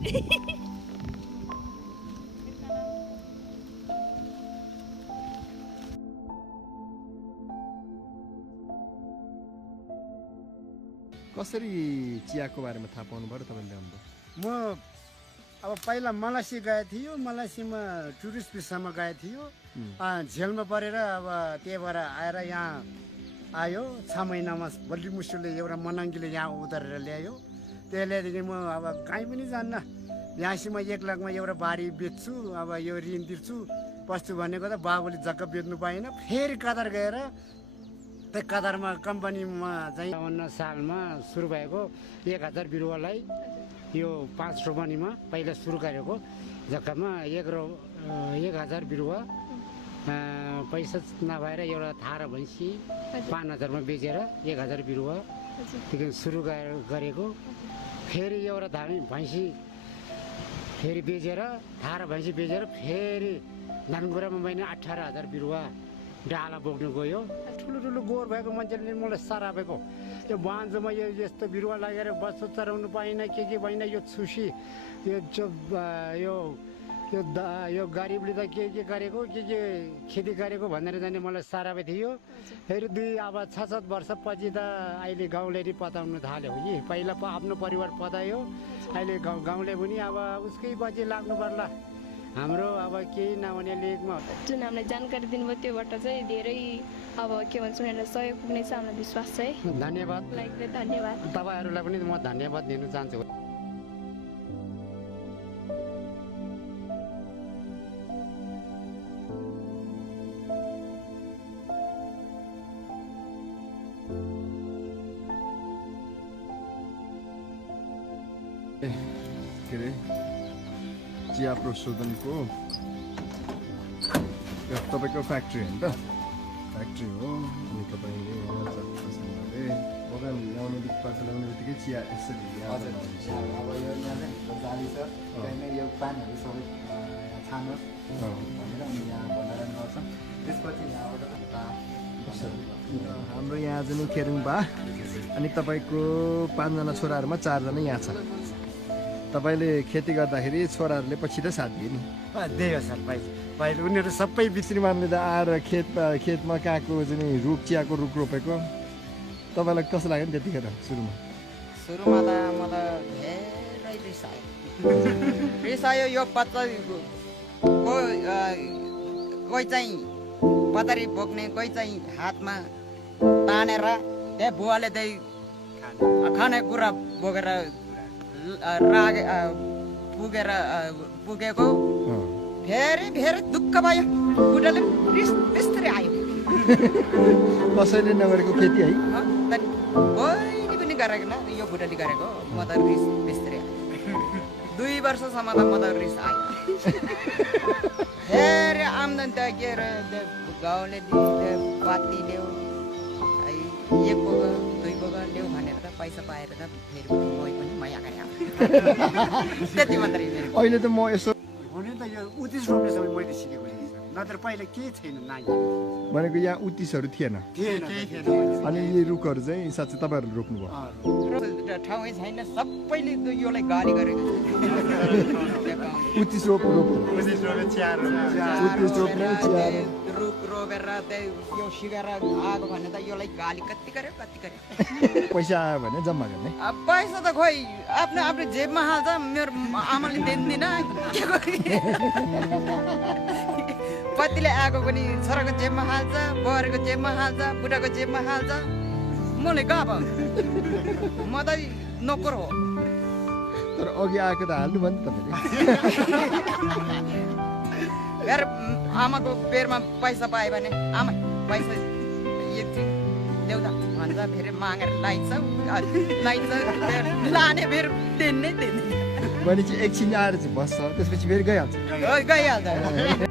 कसरी चियाको बारेमा थाहा पाउनु भयो तपाईँले हाम्रो? म अब पहिला मलासी गएको थियो, मलासीमा टुरिस्ट भिसामा गएको थियो, झेलमा परेर अब त्यही भएर आएर यहाँ आयो। 6 महिनामा बल्ली मुसुले एउटा मनाङ्गीले यहाँ उतारेर ल्यायो। त्यसलेदेखि म अब कहीँ पनि जान्न, यहाँसम्म 1 लाखमा एउटा बारी बेच्छु, अब यो ऋण तिर्छु बस्छु भनेको त बाबुले जग्गा बेच्नु पाएन। फेरि कतार गएर त्यो कतारमा कम्पनीमा चाहिँ 52 सालमा सुरु भएको 1000 बिरुवालाई यो 5 रोपनीमा पहिला सुरु गरेको जग्गामा 1000 बिरुवा पैसा नभएर एउटा थारा भैँसी 5000मा बेचेर 1000 बिरुवा त्यहाँदेखि सुरु गरेको। फेरि एउटा भैँसी फेरि बेचेर थारा भैँसी बेचेर फेरि धानगुरामा मैले 18000 बिरुवा डाला बोक्नु गयो। ठुलो गोर भएको मान्छेले मलाई सरापेको यो बाँझोमा यस्तो बिरुवा लागेर बस्नु चराउनु पाइन, के भएन, यो छुसी यो गरिबले त के गरेको के खेती गरेको भनेर जाने मलाई सरापे थियो। फेरि 6-7 वर्षपछि त अहिले गाउँले पताउनु थाल्यो कि पहिला आफ्नो परिवार पतायो, अहिले गाउँले पनि अब उसकै पछि लाग्नु पर्ला। हाम्रो अब केही नहुने लेखमा जुन हामीलाई जानकारी दिनुभयो त्योबाट चाहिँ धेरै अब के भन्छ उनीहरूलाई सहयोग पुग्नेछ हामीलाई विश्वास छ है। धन्यवाद, धन्यवाद। तपाईँहरूलाई पनि म धन्यवाद दिन चाहन्छु। के अरे चिया प्रशोधनको तपाईँको फ्याक्ट्री होइन त? फ्याक्ट्री हो। अनि तपाईँले बगान ल्याउने ल्याउने बित्तिकै चिया यसरी अब यो जाली छ, यो पानीहरू सबै छान्नुहोस् भनेर अनि यहाँ बनाएर गर्छौँ। त्यसपछि यहाँबाट हाम्रो यहाँ चाहिँ खेरुङ बा अनि तपाईँको 5 जना छोराहरूमा 4 जना यहाँ छ। तपाईँले खेती गर्दाखेरि छोराहरूले पछि त साथ दिए नि? त्यही हो सर, पहिले उनीहरू सबै श्रीमानले त आएर खेतमा कहाँको चाहिँ चियाको रुख रोपेको तपाईँलाई कस्तो लाग्यो नि त्यतिखेर सुरुमा? सुरुमा त मलाई धेरै रिस आयो। यो पत्ता कोही चाहिँ पतरी बोक्ने, कोही चाहिँ हातमा तानेर त्यही बुवाले त्यही खानेकुरा बोकेर पुगेको। फेरि दुःख भयो, बुढाले बिस्तारै आयो। कसैले नगरेको खेती है? कोही पनि गरेको न, यो बुढाले गरेको। म त रिस बिस्तारै आयो। 2 वर्षसम्म त म त रिस आयो। फेरि आम्दानी त के अरे गाउँले पाती ल्याऊ, 1 बोका 2 बोका ल्याऊ भनेर त पैसा पाएर त फेरि कोही पनि मै अगाडि आयो। त्यति मात्रै। अहिले त म यसो हुने त यो 29 रोप्ने समय मैले सिकेको नत्र पहिला केही छैन नाङ्गी भनेको यहाँ उत्तिसहरू थिएन। अनि यी रुखहरू चाहिँ साँच्चै तपाईँहरूले रोप्नुभयो? ठाउँै छैन, सबैले योलाई गाली गरेको छ। उत्तिस रोप्ने रुख रोपेर यो सिकेर आएको भने त योलाई गाली कति गर्यो। पैसा आयो भने जम्मा गर्ने? पैसा त खोइ आफ्नो जेबमा हाल्छ। मेरो आमाले दिँदैन के पतिले आएको पनि छोराको जेबमा हाल्छ, बुहारीको जेबमा हाल्छ, बुढाको जेबमा हाल्छ। मलाई गफ म त नोकर हो। तर अघि आएको त हाल्नु भयो नि तपाईँले। यार आमाको बेरमा पैसा पायो भने आमा पैसा एकछिन देऊ त भन्छ, फेरि मागेर लाइन्छ लाने फेरि दिने भनेपछि एकछिन आएर चाहिँ बस्छ, त्यसपछि फेरि गइहाल्छ।